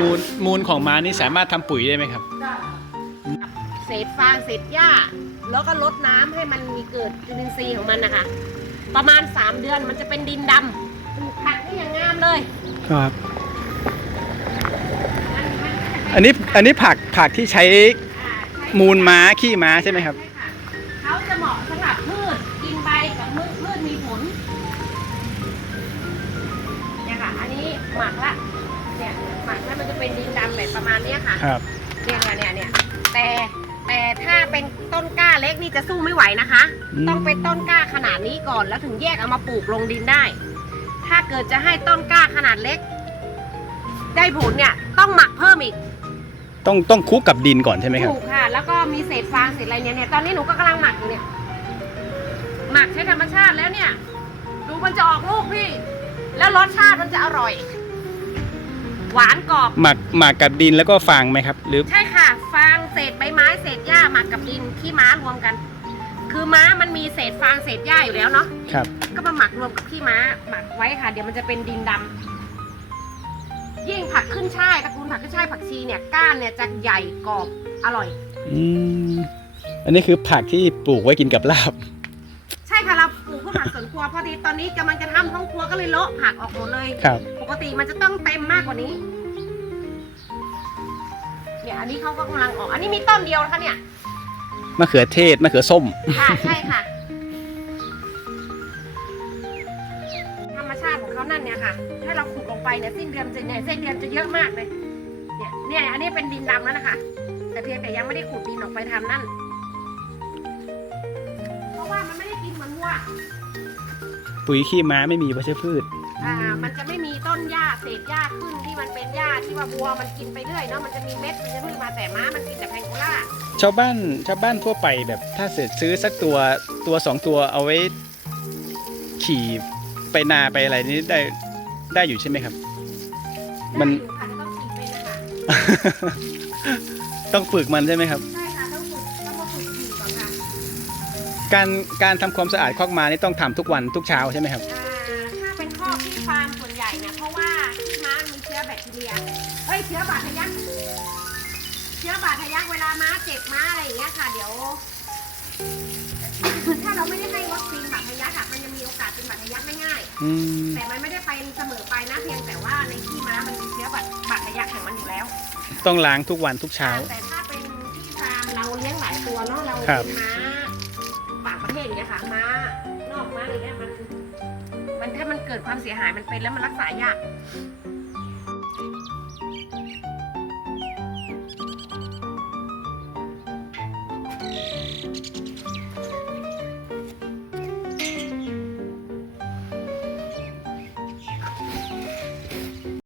มูลมูลของม้านี่สามารถทำปุ๋ยได้ไหมครับเศษฟางเศษหญ้า แล้วก็ลดน้ำให้มันมีเกิดจุลินทรีย์ของมันนะคะ ประมาณ 3 เดือนมันจะเป็นดินดำปลูกผักได้อย่างงามเลยครับ มันมันก็จะเป็อันนี้อันนี้ผักผักที่ใช้อ่าใช้ มูลม้าขี้ม้าใช่ไหมครับ ใช่ค่ะเขาจะเหมาะสำหรับพืชกินใบกับมืชพืชมีผลเนี่ยค่ะ อันนี้หมักละ เนี่ยหมักแล้วมันจะเป็นดินดำแบบประมาณเนี้ยค่ะครับ เนี่ยเนี่ยเนี่ยแต่แต่ถ้าเป็นต้นกล้าเล็กนี่จะสู้ไม่ไหวนะคะ อืม ต้องเป็นต้นกล้าขนาดนี้ก่อนแล้วถึงแยกเอามาปลูกลงดินได้ ถ้าเกิดจะให้ต้นกล้าขนาดเล็ก ได้ผลเนี่ยต้องหมักเพิ่มอีก ต้องต้องคลุกกับดินก่อนใช่ไหมครับ ถูกค่ะ แล้วก็มีเศษฟางเศษอะไรเนี่ยเนี่ย ตอนนี้หนูก็กำลังหมักอยู่เนี่ย หมักใช้ธรรมชาติแล้วเนี่ย ดูมันจะออกลูกพี่ แล้วรสชาติมันจะอร่อย หวานกรอบ หมักหมักกับดินแล้วก็ฟางไหมครับ หรือ ใช่ค่ะ ฟางเศษใบไม้เศษหญ้าหมักกับดินขี้ม้ารวมกัน คือม้ามันมีเศษฟางเศษหญ้าอยู่แล้วเนาะครับ ก็มาหมักรวมกับขี้ม้าหมักไว้ค่ะ เดี๋ยวมันจะเป็นดินดำยิ่งผักขึ้นช่ายตระกูลผักขึ้นช่ายผักชีเนี่ยก้านเนี่ยจะใหญ่กรอบอร่อย อืม อันนี้คือผักที่ปลูกไว้กินกับลาบ วนครัวพอดีตอนนี้กำลังจะทำห้องครัวก็เลยเลาะผักออกหมดเลย ครับ ปกติมันจะต้องเต็มมากกว่านี้ เนี่ย อันนี้เขาก็กำลังออก อันนี้มีต้นเดียวนะคะเนี่ย มะเขือเทศ มะเขือส้ม ค่ะใช่ค่ะ ธรรมชาติของเขานั่นเนี่ยค่ะ ถ้าเราขุดลงไปเนี่ยสิ้นเดือนจะเนี่ยเส้นเดือนจะเยอะมากเลย เนี่ยเนี่ยอันนี้เป็นดินดำแล้วนะคะ แต่เพียงแต่ยังไม่ได้ขุดดินออกไปทำนั่น ปุ๋ยขี้ม้าไม่มีวัชพืช อ่ามันจะไม่มีต้นหญ้าเศษหญ้าขึ้นที่มันเป็นหญ้าที่ว่าวัวมันกินไปเรื่อยเนาะมันจะมีเม็ดมันจะขึ้นมาแต่ม้ามันกินแต่แพงโกล่าชาวบ้านชาวบ้านทั่วไปแบบถ้าเสร็จซื้อสักตัวตัวสองตัวเอาไว้ ขี่ไปนาไปอะไรนี้ได้ได้อยู่ใช่ไหมครับ มันได้อยู่ค่ะต้องขี่เป็นนะคะต้องฝึกมันใช่ไหมครับ ใช่ การการทำความสะอาดคอกม้านี่ต้องทำทุกวันทุกเช้าใช่ไหมครับ อ่าถ้าเป็นข้อกที่ฟาร์มส่วนใหญ่เนี่ยเพราะว่าที่ม้ามีเชื้อแบคทีเรียเอ้ยเชื้อบาดทะยักเชื้อบาดทะยักเวลาม้าเจ็บม้าอะไรอย่างเงี้ยค่ะ เดี๋ยว ถ้าเราไม่ได้ให้วัคซีนบาดทะยักอะมันยังมีโอกาสเป็นบาดทะยักได้ง่าย อืมแต่มันไม่ได้ไปเสมอไปนะเพียงแต่ว่าในขี้ม้ามันมีเชื้อบาดบาดทะยักของมันอยู่แล้ว ต้องล้างทุกวันทุกเช้า แต่ถ้าเป็นที่ฟาร์มเราเลี้ยงหลายตัวเนาะเราครับ เป็นม้าต่างประ เทศอย่างเงี้ยค่ะม้านอกม้าอะไรเงี้ยมันมันถ้ามันเกิดความเสียหายมันเป็นแล้วมันรักษายาก